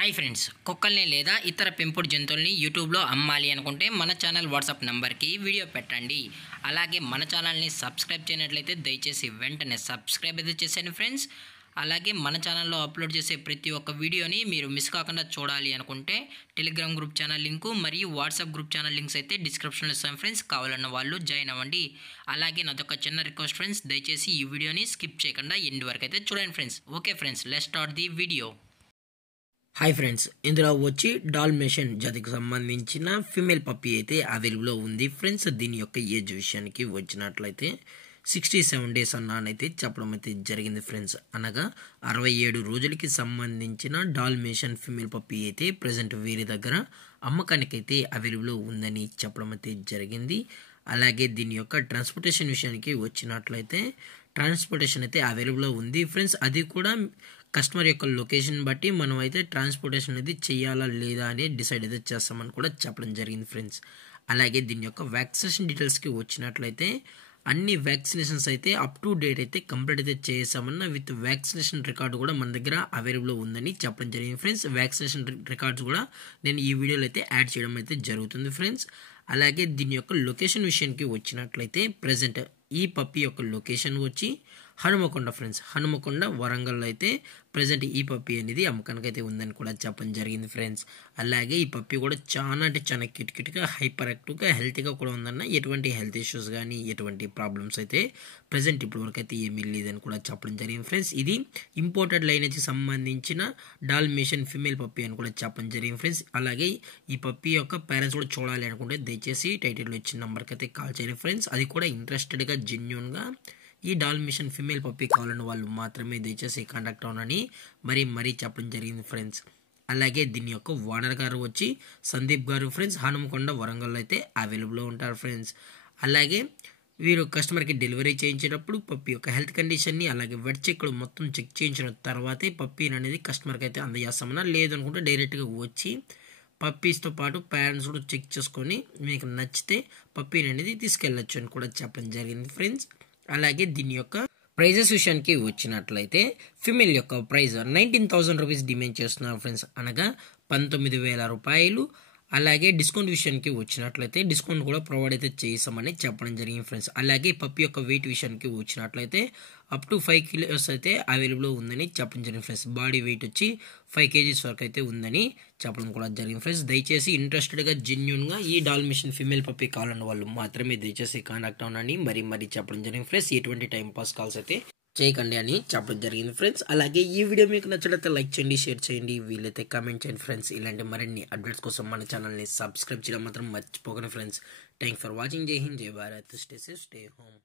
Hi friends, కుక్కల్ని లేదా ఇతర పెంపుడు జంతువుల్ని యూట్యూబ్లో అమ్మాలి అనుకుంటే మన ఛానల్ వాట్సాప్ నెంబర్కి వీడియో పెట్టండి. అలాగే మన ఛానల్ని సబ్స్క్రైబ్ చేయనట్లయితే దయచేసి వెంటనే సబ్స్క్రైబ్ అయితే చేసేయండి ఫ్రెండ్స్. అలాగే మన ఛానల్లో అప్లోడ్ చేసే ప్రతి ఒక్క వీడియోని మీరు మిస్ కాకుండా చూడాలి అనుకుంటే టెలిగ్రామ్ గ్రూప్ ఛానల్ లింకు మరియు వాట్సాప్ గ్రూప్ ఛానల్ లింక్స్ అయితే డిస్క్రిప్షన్లో ఇస్తాను ఫ్రెండ్స్. కావాలన్న వాళ్ళు జాయిన్ అవ్వండి. అలాగే నాదొక చిన్న రిక్వెస్ట్ ఫ్రెండ్స్, దయచేసి ఈ వీడియోని స్కిప్ చేయకుండా ఎండ్ వరకు అయితే చూడండి friends. Okay friends, let's start the video. Hi friends, ఇందులో వచ్చి డాల్మేషన్ జాతికి సంబంధించిన ఫీమేల్ పప్పీ అయితే అవైలబుల్లో ఉంది ఫ్రెండ్స్. దీని యొక్క ఏజ్ విషయానికి వచ్చినట్లయితే 67 days అన్నానైతే చెప్పడం అయితే జరిగింది ఫ్రెండ్స్. అనగా 67 రోజులకి సంబంధించిన డాల్మేషన్ ఫీమేల్ పప్పీ అయితే ప్రజెంట్ వీరి దగ్గర అమ్మకానికైతే అవైలబుల్లో ఉందని చెప్పడం అయితే జరిగింది. అలాగే దీని యొక్క ట్రాన్స్పోర్టేషన్ విషయానికి వచ్చినట్లయితే ట్రాన్స్పోర్టేషన్ అయితే అవైలబుల్లో ఉంది ఫ్రెండ్స్. అది కూడా కస్టమర్ యొక్క లొకేషన్ బట్టి మనం అయితే ట్రాన్స్పోర్టేషన్ అనేది చేయాలా లేదా అని డిసైడ్ అయితే చేస్తామని కూడా చెప్పడం జరిగింది ఫ్రెండ్స్. అలాగే దీని యొక్క వ్యాక్సినేషన్ డీటెయిల్స్కి వచ్చినట్లయితే అన్ని వ్యాక్సినేషన్స్ అయితే అప్ టు డేట్ అయితే కంప్లీట్ అయితే చేసామన్న విత్ వ్యాక్సినేషన్ రికార్డు కూడా మన దగ్గర అవైలబుల్లో ఉందని చెప్పడం జరిగింది ఫ్రెండ్స్. వ్యాక్సినేషన్ రికార్డ్స్ కూడా నేను ఈ వీడియోలో అయితే యాడ్ చేయడం అయితే జరుగుతుంది ఫ్రెండ్స్. అలాగే దీని యొక్క లొకేషన్ విషయానికి వచ్చినట్లయితే ప్రజెంట్ ఈ పప్పీ యొక్క లొకేషన్ వచ్చి హనుమకొండ ఫ్రెండ్స్. హనుమకొండ, వరంగల్లో అయితే ప్రజెంట్ ఈ పప్పీ అనేది అమ్మకానికి అయితే ఉందని కూడా చెప్పడం జరిగింది ఫ్రెండ్స్. అలాగే ఈ పప్పీ కూడా చాలా అంటే చాలా కిట్గా హైపర్ యాక్టివ్గా హెల్తీగా కూడా ఉందన్న. ఎటువంటి హెల్త్ ఇష్యూస్ కానీ ఎటువంటి ప్రాబ్లమ్స్ అయితే ప్రజెంట్ ఇప్పటివరకు అయితే ఏమీ లేదని కూడా చెప్పడం జరిగింది ఫ్రెండ్స్. ఇది ఇంపోర్టెడ్ లైనేజ్కి సంబంధించిన డాల్మేషన్ ఫీమేల్ పప్పీ అని కూడా చెప్పడం జరిగింది ఫ్రెండ్స్. అలాగే ఈ పప్పీ యొక్క పేరెంట్స్ కూడా చూడాలి అనుకుంటే దయచేసి టైటిల్లో ఇచ్చిన నెంబర్కి అయితే కాల్ చేయండి ఫ్రెండ్స్. అది కూడా ఇంట్రెస్టెడ్గా జెన్యూన్గా ఈ డాల్మేషన్ ఫీమేల్ పప్పీ కావాలని వాళ్ళు మాత్రమే దయచేసి కాంటాక్ట్ అవునని మరీ చెప్పడం జరిగింది ఫ్రెండ్స్. అలాగే దీని యొక్క ఓనర్ గారు వచ్చి సందీప్ గారు ఫ్రెండ్స్. హనుమకొండ, వరంగల్లో అయితే అవైలబుల్లో ఉంటారు ఫ్రెండ్స్. అలాగే వీరు కస్టమర్కి డెలివరీ చేయించేటప్పుడు పప్పీ యొక్క హెల్త్ కండిషన్ని అలాగే వెట్ చెక్ మొత్తం చెక్ చేయించిన తర్వాతే పప్పీని అనేది కస్టమర్కి అయితే అందజేస్తామన్నా. లేదనుకుంటే డైరెక్ట్గా వచ్చి పప్పీస్తో పాటు పేరెంట్స్ కూడా చెక్ చేసుకొని మీకు నచ్చితే పప్పీని అనేది తీసుకెళ్ళచ్చు అని కూడా చెప్పడం జరిగింది ఫ్రెండ్స్. అలాగే దీని యొక్క ప్రైజెస్ విషయానికి వచ్చినట్లయితే ఫిమేల్ యొక్క ప్రైజ్ 19,000 రూపీస్ డిమాండ్ చేస్తున్నారు ఫ్రెండ్స్. అనగా 19,000 రూపాయలు. అలాగే డిస్కౌంట్ విషయానికి వచ్చినట్లయితే డిస్కౌంట్ కూడా ప్రొవైడ్ అయితే చేసామని చెప్పడం జరిగింది ఫ్రెండ్స్. అలాగే పప్పీ యొక్క వెయిట్ విషయానికి వచ్చినట్లయితే అప్ టు 5 kilos అయితే అవైలబుల్లో ఉందని చెప్పడం జరిగింది ఫ్రెండ్స్. బాడీ వెయిట్ వచ్చి 5 kgs వరకు అయితే ఉందని చెప్పడం కూడా జరిగింది ఫ్రెండ్స్. దయచేసి ఇంట్రెస్టెడ్గా జెన్యూన్గా ఈ డాల్మేషన్ ఫీమేల్ పప్పీ కావాలన్న వాళ్ళు మాత్రమే దయచేసి కాంటాక్ట్ అవునని మరీ చెప్పడం జరిగింది ఫ్రెండ్స్. ఎటువంటి టైం పాస్ కాల్స్ అయితే చేయకండి అని చెప్పడం జరిగింది ఫ్రెండ్స్. అలాగే ఈ వీడియో మీకు నచ్చినట్లయితే లైక్ చేయండి, షేర్ చేయండి, వీలైతే కామెంట్ చేయండి ఫ్రెండ్స్. ఇలాంటి మరిన్ని అప్డేట్స్ కోసం మన ఛానల్ని సబ్స్క్రైబ్ చేయడం మాత్రం మర్చిపోకండి ఫ్రెండ్స్. Thanks for watching. జై హింద్, జై Bharat. Stay safe, stay home.